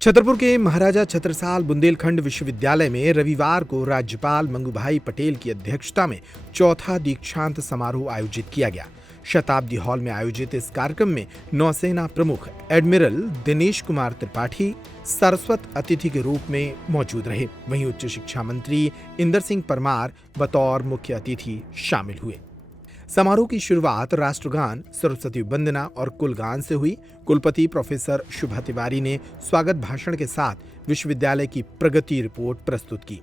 छतरपुर के महाराजा छत्रसाल बुंदेलखंड विश्वविद्यालय में रविवार को राज्यपाल मंगूभाई पटेल की अध्यक्षता में चौथा दीक्षांत समारोह आयोजित किया गया। शताब्दी हॉल में आयोजित इस कार्यक्रम में नौसेना प्रमुख एडमिरल दिनेश कुमार त्रिपाठी सरस्वत अतिथि के रूप में मौजूद रहे। वहीं उच्च शिक्षा मंत्री इंदर सिंह परमार बतौर मुख्य अतिथि शामिल हुए। समारोह की शुरुआत राष्ट्रगान, सरस्वती वंदना और कुलगान से हुई। कुलपति प्रोफेसर शुभा तिवारी ने स्वागत भाषण के साथ विश्वविद्यालय की प्रगति रिपोर्ट प्रस्तुत की।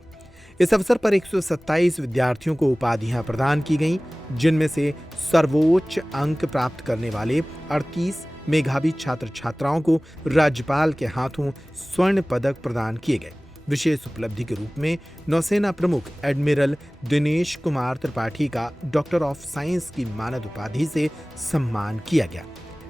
इस अवसर पर 127 विद्यार्थियों को उपाधियां प्रदान की गईं, जिनमें से सर्वोच्च अंक प्राप्त करने वाले 38 मेधावी छात्र छात्राओं को राज्यपाल के हाथों स्वर्ण पदक प्रदान किए गए। विशेष उपलब्धि के रूप में नौसेना प्रमुख एडमिरल दिनेश कुमार त्रिपाठी का डॉक्टर ऑफ साइंस की मानद उपाधि से सम्मान किया गया।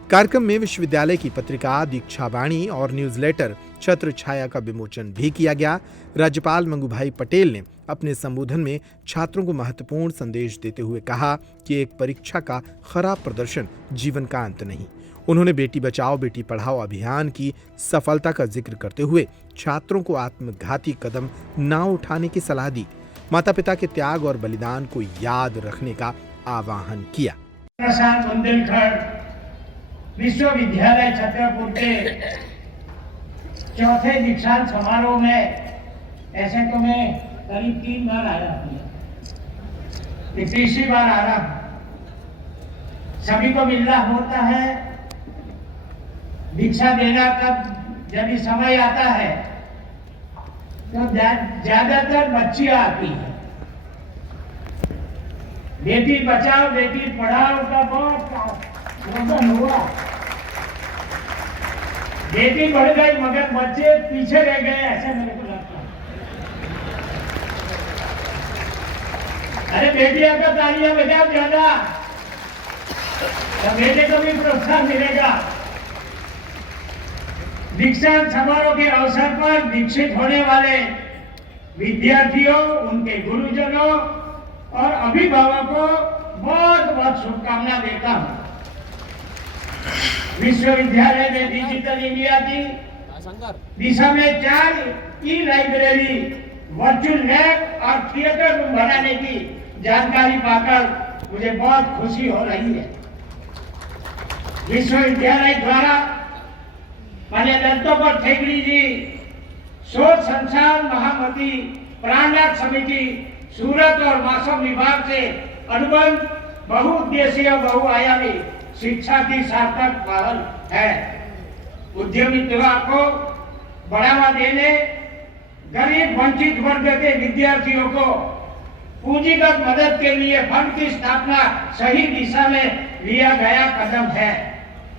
कार्यक्रम में विश्वविद्यालय की पत्रिका दीक्षावाणी और न्यूज़लेटर छत्र छाया का विमोचन भी किया गया। राज्यपाल मंगूभाई पटेल ने अपने संबोधन में छात्रों को महत्वपूर्ण संदेश देते हुए कहा कि एक परीक्षा का खराब प्रदर्शन जीवन का अंत नहीं। उन्होंने बेटी बचाओ बेटी पढ़ाओ अभियान की सफलता का जिक्र करते हुए छात्रों को आत्मघाती कदम न उठाने की सलाह दी। माता पिता के त्याग और बलिदान को याद रखने का आह्वान किया। विश्वविद्यालय छतरपुर के चौथे दीक्षांत समारोह में ऐसे तो मैं करीब 3 बार आया हूँ, तीसरी बार आ रहा हूँ। सभी को मिलना होता है, दीक्षा देना कब जब भी समय आता है तो ज्यादातर बच्चियां आती है। बेटी बचाओ बेटी पढ़ाओ का बहुत वजन हुआ। बेटी बढ़ गई मगर बच्चे पीछे रह गए, ऐसे मेरे को लगता है। अरे बेटियां का तालियां बजाओ ज्यादा, तो बेटे को भी प्रोत्साहन मिलेगा। दीक्षांत समारोह के अवसर पर दीक्षित होने वाले विद्यार्थियों, उनके गुरुजनों और अभिभावकों को बहुत बहुत शुभकामना देता हूं। विश्वविद्यालय में डिजिटल इंडिया की दिशा में 4 ई-लाइब्रेरी, वर्चुअल लैब और थिएटर रूम बनाने की जानकारी पाकर मुझे बहुत खुशी हो रही है। विश्वविद्यालय द्वारा माननीय दत्तोपंत ठेंगड़ी जी, शोध संस्थान महामती, प्राणनाथ समिति, सूरत और मौसम विभाग से अनुबंध बहुउद्देशीय बहुआयामी शिक्षा की सार्थक पहल है। उद्यमिता को बढ़ावा देने, गरीब वंचित वर्ग के विद्यार्थियों को पूंजीगत मदद के लिए फंड की स्थापना सही दिशा में लिया गया कदम है।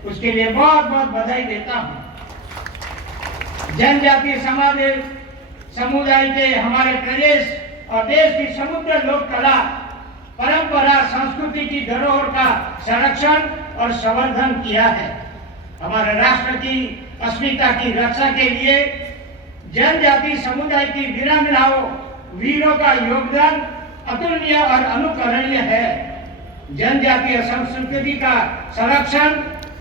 उसके लिए बहुत बहुत बधाई देता हूँ। जनजातीय समुदाय के हमारे प्रदेश और देश की समृद्ध लोक कला, परंपरा, संस्कृति की धरोहर का संरक्षण और संवर्धन किया है। हमारे राष्ट्र की अस्मिता की रक्षा के लिए जनजातीय समुदाय की वीरांगनाओं, वीरों का योगदान अतुलनीय और अनुकरणीय है। जनजातीय संस्कृति का संरक्षण,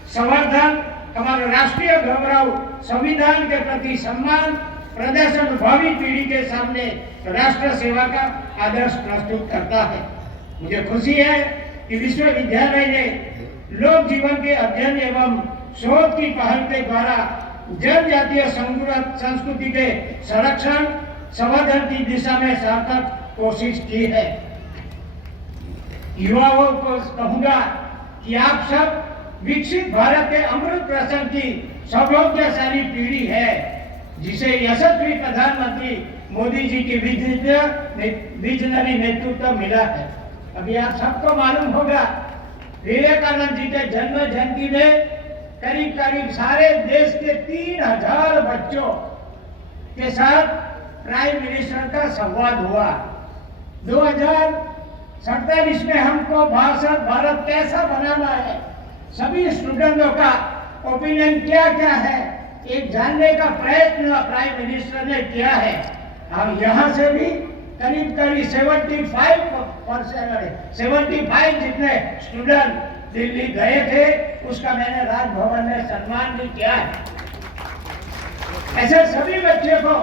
संवर्धन हमारे राष्ट्रीय गौरव, संविधान के प्रति सम्मान प्रदर्शन भावी पीढ़ी के सामने राष्ट्र सेवा का आदर्श प्रस्तुत करता है। मुझे खुशी है कि विश्वविद्यालय ने लोक जीवन के अध्ययन एवं शोध की पहल के द्वारा जनजातीय संस्कृति के संरक्षण, संवर्धन की दिशा में सार्थक कोशिश की है। युवाओं को कहूंगा कि आप सब विकसित भारत के अमृत प्राशन की सौभाग्यशाली पीढ़ी है, जिसे यशस्वी प्रधानमंत्री मोदी जी की विजनरी नेतृत्व मिला है। अभी आप सबको मालूम होगा, विवेकानंद जी के जन्म जयंती में करीब सारे देश के 3000 बच्चों के साथ प्राइम मिनिस्टर का संवाद हुआ। 2047 में हमको भारत कैसा बनाना है, सभी स्टूडेंटों का ओपिनियन क्या क्या है, एक जानने का प्रयत्न प्राइम मिनिस्टर ने किया है। हम यहाँ से भी करीब 75 जितने स्टूडेंट दिल्ली गए थे, उसका मैंने राजभवन में सम्मान भी किया है। ऐसे सभी बच्चे को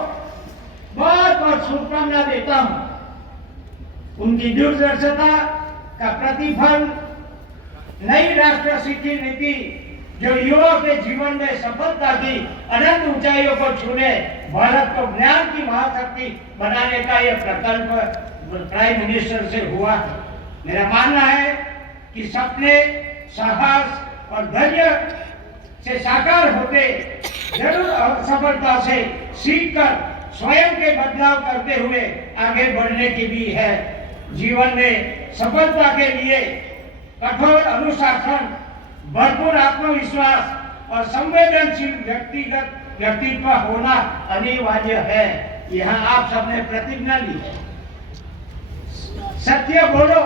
बहुत बहुत शुभकामना देता हूं। उनकी दूरदर्शिता का प्रतिफल नई राष्ट्रीय शिक्षा नीति जो युवाओं के जीवन में सफलता की अनंत ऊंचाइयों को छूने, भारत को ज्ञान की महाशक्ति बनाने का यह प्रकल्प प्राइम मिनिस्टर से हुआ है। मेरा मानना है कि सपने साहस और धैर्य से साकार होते जरूर सफलता से सीखकर स्वयं के बदलाव करते हुए आगे बढ़ने की भी है। जीवन में सफलता के लिए कठोर अनुशासन, भरपूर आत्मविश्वास और संवेदनशील व्यक्तित्व होना अनिवार्य है। यहाँ आप सबने प्रतिज्ञा ली है। सत्य बोलो,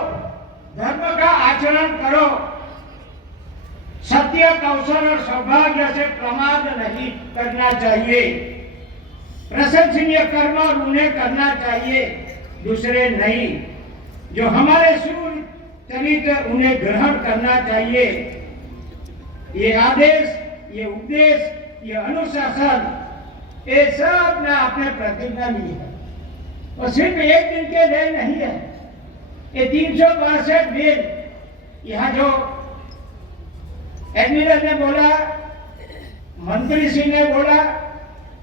धर्म का आचरण करो, सत्य, कौशल और सौभाग्य से प्रमाद नहीं करना चाहिए, प्रशंसनीय कर्म और उन्हें करना चाहिए, दूसरे नहीं। जो हमारे सूर्य चरित्र उन्हें ग्रहण करना चाहिए। ये आदेश, ये उपदेश, ये अनुशासन, ये सब ने आपने प्रतिज्ञा ली है और सिर्फ एक दिन के लिए नहीं है। ये 362 दिन। यहाँ जो एडमिरल ने बोला, मंत्री सिंह ने बोला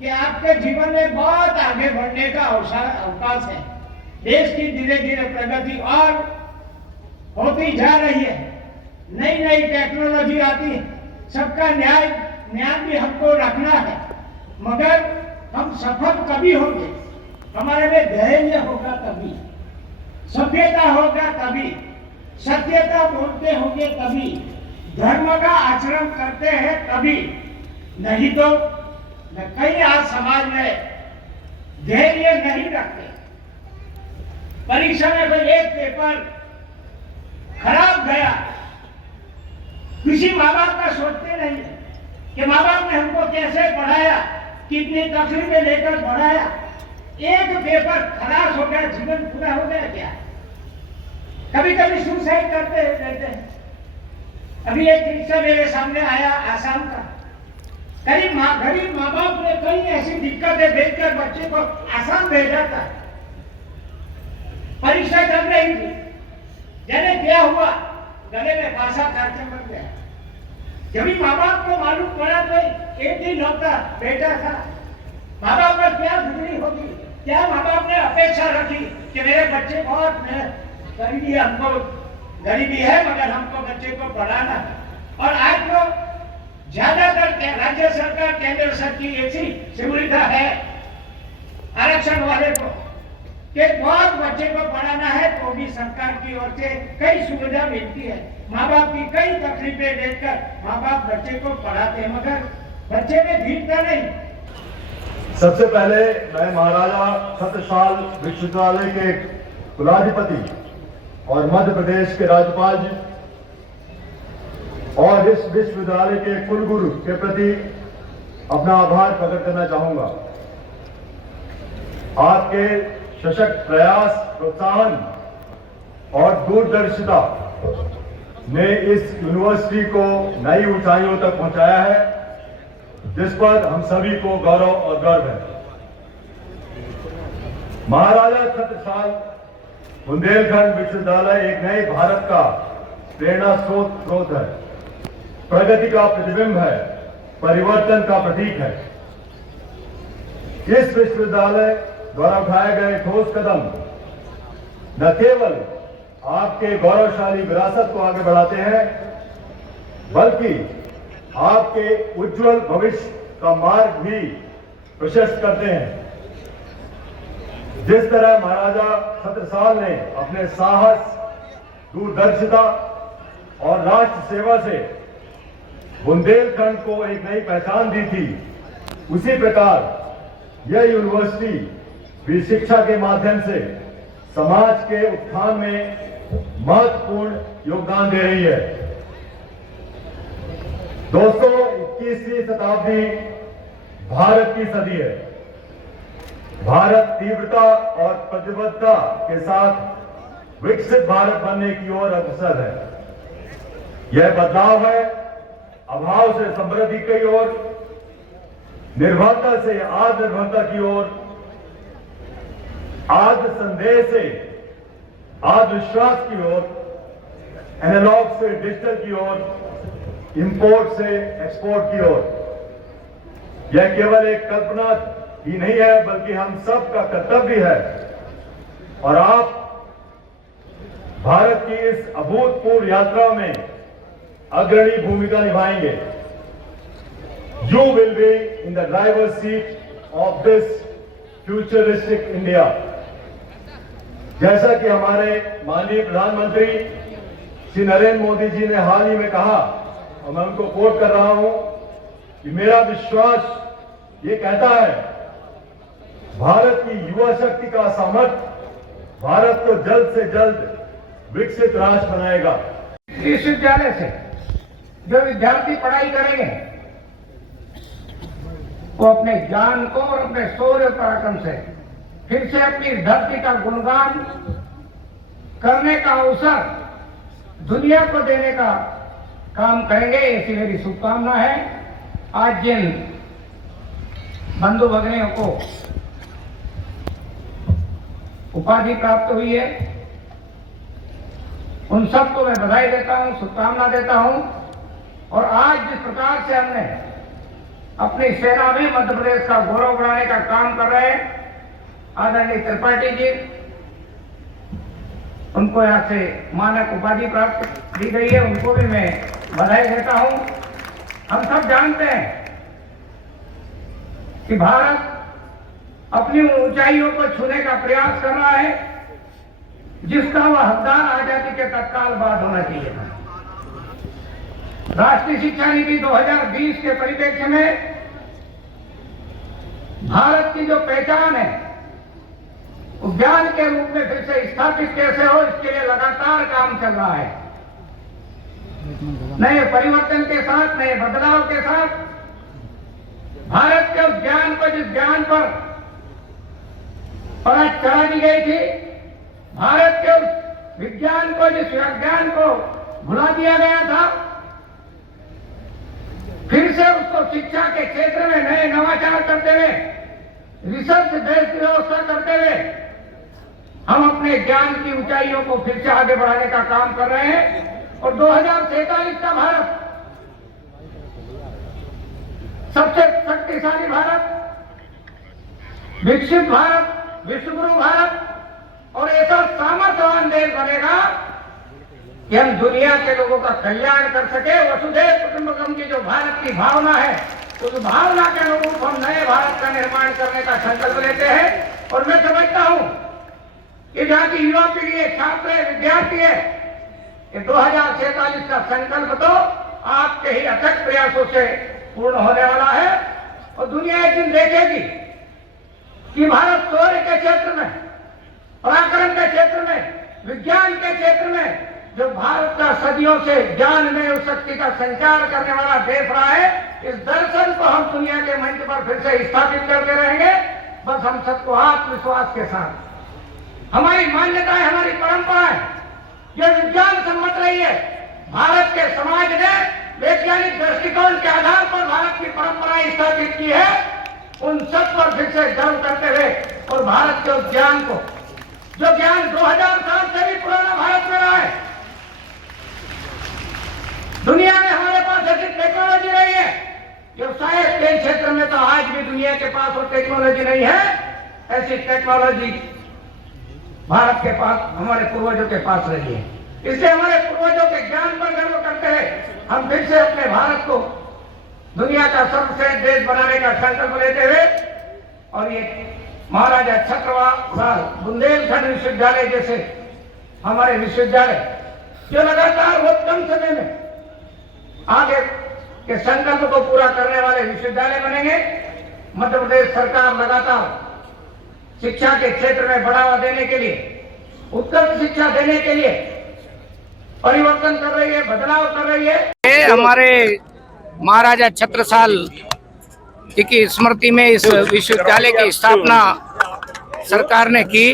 कि आपके जीवन में बहुत आगे बढ़ने का अवकाश है। देश की धीरे धीरे प्रगति और होती जा रही है। नई नई टेक्नोलॉजी आती है। सबका न्याय भी हमको रखना है, मगर हम सफल कभी होंगे, हमारे में धैर्य होगा तभी, सभ्यता होगा तभी, सत्यता बोलते होंगे तभी, धर्म का आचरण करते हैं तभी। नहीं तो कई आज समाज में धैर्य नहीं रखते। परीक्षा में कोई एक पेपर खराब गया, किसी माँ बाप का सोचते नहीं कि माँ बाप ने हमको कैसे पढ़ाया, कितनी तकलीफें लेकर पढ़ाया। एक पेपर खराब हो गया, जीवन पूरा हो गया क्या? कभी कभी सुसाइड करते रहते हैं। अभी एक किस्सा मेरे सामने आया आसाम का। गरीब माँ बाप ने कई ऐसी दिक्कतें देखकर बच्चे को आसाम भेजा था। परीक्षा चल रही थी, जाने क्या हुआ, गले में फांसा करके मर गया। जब माँ बाप को मालूम पड़ा तो एक दिन होता बेटा था, माँ बाप पर क्या गुजरी होगी, क्या माँ बाप ने अपेक्षा रखी कि मेरे बच्चे बहुत गरीबी है, हमको गरीबी है मगर हमको बच्चे को पढ़ाना है। और आज तो ज्यादातर राज्य सरकार, केंद्र सरकार की ऐसी सुविधा है आरक्षण वाले को कि बहुत बच्चे को पढ़ाना है तो भी सरकार की ओर से कई सुविधा मिलती है। माँ बाप की कई तकलीफें देखकर माँ बाप बच्चे को पढ़ाते हैं, मगर बच्चे में दीनता नहीं। सबसे पहले मैं महाराजा छत्रसाल विश्वविद्यालय के कुलाधिपति और मध्य प्रदेश के राज्यपाल जी और इस विश्वविद्यालय के कुलगुरु के प्रति अपना आभार प्रकट करना चाहूंगा। आपके सशक्त प्रयास, प्रोत्साहन और दूरदर्शिता ने इस यूनिवर्सिटी को नई ऊंचाइयों तक पहुंचाया है, जिस पर हम सभी को गौरव और गर्व है। महाराजा छत्रसाल बुंदेलखंड विश्वविद्यालय एक नए भारत का प्रेरणा स्रोत है, प्रगति का प्रतिबिंब है, परिवर्तन का प्रतीक है। इस विश्वविद्यालय द्वारा उठाए गए ठोस कदम न केवल आपके गौरवशाली विरासत को आगे बढ़ाते हैं, बल्कि आपके उज्जवल भविष्य का मार्ग भी प्रशस्त करते हैं। जिस तरह महाराजा छत्रसाल ने अपने साहस, दूरदर्शिता और राष्ट्र सेवा से बुंदेलखंड को एक नई पहचान दी थी, उसी प्रकार यह यूनिवर्सिटी भी शिक्षा के माध्यम से समाज के उत्थान में महत्वपूर्ण योगदान दे रही है। दोस्तों, 21वीं शताब्दी भारत की सदी है। भारत तीव्रता और प्रतिबद्धता के साथ विकसित भारत बनने की ओर अग्रसर है। यह बदलाव है अभाव से समृद्धि की ओर, निर्भरता से आत्मनिर्भरता की ओर, आत्म संदेह से आत्मविश्वास की ओर, एनालॉग से डिजिटल की ओर, इंपोर्ट से एक्सपोर्ट की ओर। यह केवल एक कल्पना ही नहीं है, बल्कि हम सब का कर्तव्य है। और आप भारत की इस अभूतपूर्व यात्रा में अग्रणी भूमिका निभाएंगे। You will be in the driver's seat of this futuristic India. जैसा कि हमारे माननीय प्रधानमंत्री श्री नरेंद्र मोदी जी ने हाल ही में कहा, और मैं उनको कोट कर रहा हूं कि मेरा विश्वास ये कहता है, भारत की युवा शक्ति का सामर्थ्य भारत को जल्द से जल्द विकसित राष्ट्र बनाएगा। विश्वविद्यालय से जो विद्यार्थी पढ़ाई करेंगे वो अपने ज्ञान को और अपने शौर्य पराक्रम से फिर से अपनी धरती का गुणगान करने का अवसर दुनिया को देने का काम करेंगे, ऐसी मेरी शुभकामना है। आज जिन बंधु भगिनियों को उपाधि प्राप्त हुई है, उन सबको मैं बधाई देता हूं, शुभकामना देता हूं। और आज जिस प्रकार से हमने अपनी सेना में मध्य प्रदेश का गौरव बढ़ाने का काम कर रहे हैं, आदरणीय त्रिपाठी जी, उनको यहाँ से मानक उपाधि प्राप्त दी गई है, उनको भी मैं बधाई देता हूं। हम सब जानते हैं कि भारत अपनी ऊंचाइयों को छूने का प्रयास कर रहा है, जिसका वह हकदार आजादी के तत्काल बाद होना चाहिए था। राष्ट्रीय शिक्षा नीति 2020 के परिप्रेक्ष्य में भारत की जो पहचान है वो ज्ञान के रूप में फिर से स्थापित कैसे हो, इसके लिए लगातार काम चल रहा है। नए परिवर्तन के साथ, नए बदलाव के साथ भारत के उस ज्ञान को, जिस ज्ञान पर परत चढ़ा दी गई थी, भारत के उस विज्ञान को, जिस विज्ञान को भुला दिया गया था, फिर से उसको शिक्षा के क्षेत्र में नए नवाचार करते हुए, रिसर्च बेस्ड व्यवस्था करते हुए हम अपने ज्ञान की ऊंचाइयों को फिर से आगे बढ़ाने का काम कर रहे हैं। और 2047 का भारत, सबसे शक्तिशाली भारत, विकसित भारत, विश्वगुरु भारत और ऐसा सामर्थ्यवान देश बनेगा कि हम दुनिया के लोगों का कल्याण कर सके। वसुधैव कुटुंबकम की जो भारत की भावना है, उस भावना के अनुरूप हम नए भारत का निर्माण करने का संकल्प लेते हैं। और मैं समझता हूं कि जहां की युवा पीढ़ी है, छात्र है, विद्यार्थी है, कि 2047 का संकल्प तो आपके ही अथक प्रयासों से पूर्ण होने वाला है। और दुनिया एक दिन देखेगी कि भारत शौर्य के क्षेत्र में, पराक्रम के क्षेत्र में, विज्ञान के क्षेत्र में जो भारत का सदियों से ज्ञान में उस शक्ति का संचार करने वाला देश रहा है, इस दर्शन को हम दुनिया के मंच पर फिर से स्थापित करते रहेंगे। बस हम सबको आत्मविश्वास के साथ, हमारी मान्यताएं, हमारी परंपराएं ये विज्ञान सम्मत रही है। भारत के समाज ने वैज्ञानिक दृष्टिकोण के आधार पर भारत की परंपराएं स्थापित की है, उन सब पर फिर से गर्व करते हुए और भारत के उस ज्ञान को, जो ज्ञान 2000 साल से भी पुराना भारत में रहा है, दुनिया में हमारे पास ऐसी टेक्नोलॉजी नहीं है, व्यवसाय के क्षेत्र में तो आज भी दुनिया के पास वो टेक्नोलॉजी नहीं है। ऐसी टेक्नोलॉजी भारत के पास, हमारे पूर्वजों के पास रही है। इसलिए हमारे पूर्वजों के ज्ञान पर गर्व करते हुए हम फिर से अपने भारत को दुनिया का सर्वश्रेष्ठ देश बनाने का संकल्प लेते हुए, और ये महाराजा छत्रसाल बुंदेलखंड विश्वविद्यालय जैसे हमारे विश्वविद्यालय जो लगातार बहुत कम समय में आगे के संकल्प को पूरा करने वाले विश्वविद्यालय बनेंगे। मध्य प्रदेश सरकार लगातार शिक्षा के क्षेत्र में बढ़ावा देने के लिए, उत्कृष्ट शिक्षा देने के लिए परिवर्तन कर रही है, बदलाव कर रही है। हमारे महाराजा छत्रसाल जी की स्मृति में इस विश्वविद्यालय की स्थापना सरकार ने की।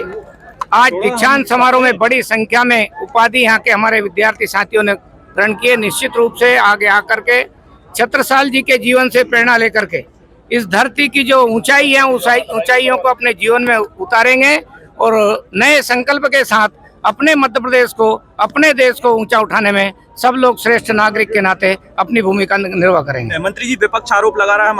आज दीक्षांत समारोह में बड़ी संख्या में उपाधि यहाँ के हमारे विद्यार्थी साथियों ने ग्रहण किए। निश्चित रूप से आगे आकर के छत्रसाल जी के जीवन से प्रेरणा लेकर के इस धरती की जो ऊंचाई है ऊंचाइयों को अपने जीवन में उतारेंगे और नए संकल्प के साथ अपने मध्य प्रदेश को, अपने देश को ऊंचा उठाने में सब लोग श्रेष्ठ नागरिक के नाते अपनी भूमिका निर्वाह करेंगे। मंत्री जी, विपक्ष आरोप लगा रहा है